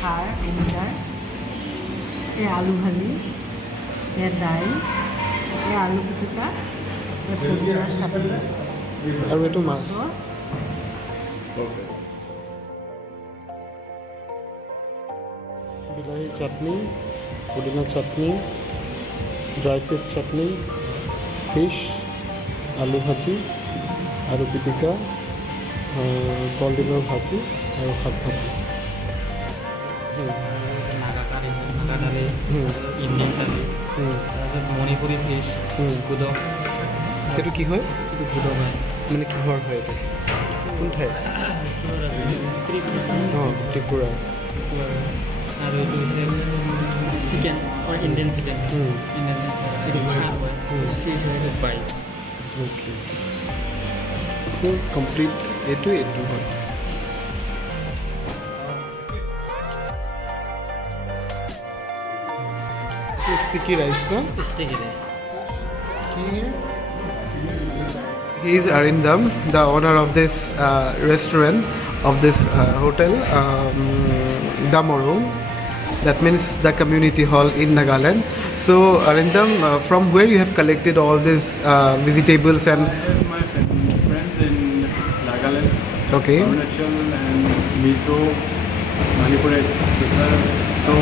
খাৰ এলিটাৰ, এই আলু ভাজি, এই দাইল, এই আলু পিটিকা, এই পদিনাৰ চাটনি আৰু এইটো মাছ। বিলাহী চাটনি, পুদিনা চাটনি, ড্ৰাই ফিছ চাটনি, ফিছ, আলু ভাজি, আলু পিটিকা, কলডিলৰ ভাজি আৰু শাক ভাজি। নাগা দালি, ইন্ডিয়ান থালি, তাৰপিছত মণিপুৰী ফিছ, গুদক। সেইটো কি হয়? এইটো গুদক হয়। মানে কিহৰ হয় এইটো? কোন ঠাই? অঁ, ত্ৰিপুৰা। আৰু এইটো হৈছে চিকেন ইণ্ডিয়ান চিকেন। এইটো খাৰ হয়, ফিছ হয়, এইটো পাই। অ'কে, চ' কমপ্লিট এইটো হয়। Sticky rice, no? Sticky rice. He is Arindam, the owner of this restaurant, of this hotel, Damorung. That means the community hall in Nagaland. So Arindam, from where you have collected all these vegetables and? My friends in Nagaland. Okay. Arunachal and Mizo, Manipur, etc. So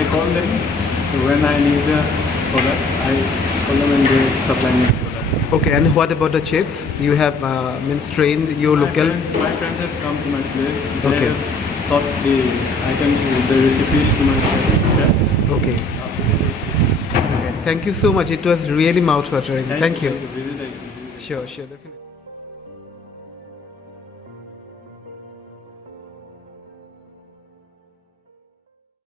I call them. So when I need the product, I call them and they supply me the product. Okay, and what about the chefs? You have trained your local? My friends have come to my place. They Okay. have taught the items, the recipes to my chef. Okay. Thank you so much. It was really mouth-watering. Thank you. Visit, Sure, definitely.